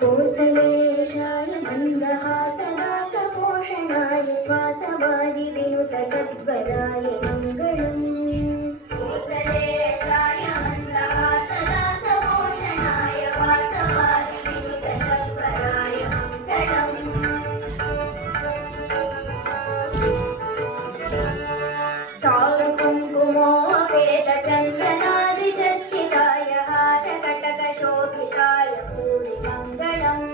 कोसलेशाय मन्दहासदासपोषणाय वासवादि विनुत सद्वराय मङ्गलम्। कोसलेशाय मन्दहासदासपोषणाय वासवादि विनुत सद्वराय मङ्गलम्। चारुकुङ्कुमोपेशचन्दनादिचर्चिताय हारकटकशोभिताय भूरिमङ्गलम्।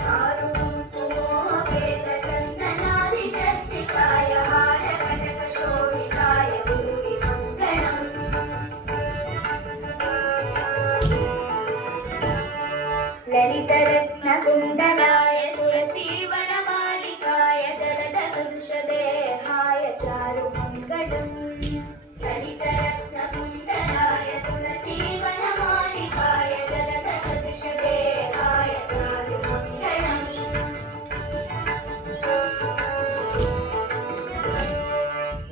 चारुकुङ्कुमोपेशचन्दनादिचर्चिताय हारकटकशोभिताय भूरिमङ्गलम्। ललितरत्नकुण्डलाय तुलसीवनमालिकाय जलदसदृशदेहाय चारुमङ्गलम्। ललितरत्नकुण्डलाय तुलसीवनमालिकाय जलदसदृशदेहाय चारुमङ्गलम्।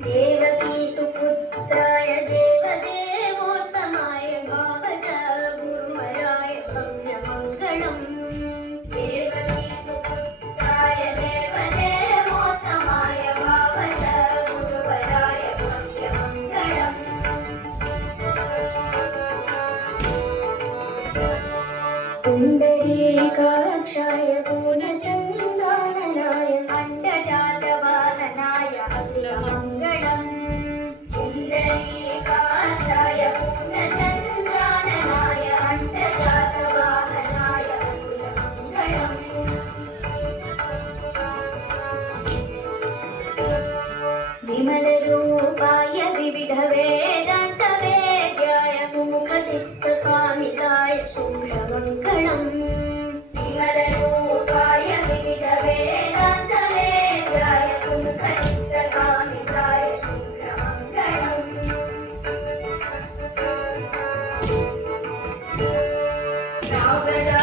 देवकीसुपुत्राय देवदेवोत्तमाय भावज गुरुवराय भव्यमङ्गलम्। देवकीसुपुत्राय देवदेवोत्तमाय भावज गुरुवराय भव्यमङ्गलम्। पुण्डरीकाक्षाय पूर्णचन्द्राननाय अण्डजातवाहनाय अखिलमङ्गलम्। पुण्डरीकाक्षाय पूर्णचन्द्राननाय अण्डजातवाहनाय अखिलमङ्गलम्। विमलरूपाय विविधवेदान्तवेद्याय सुमुखचित्तकामिताय शुभ्रमङ्गलम्। विमलरूपाय विविधवेदान्तवेद्याय सुमुखचित्तकामिताय शुभ्रमङ्गलम्। रामदा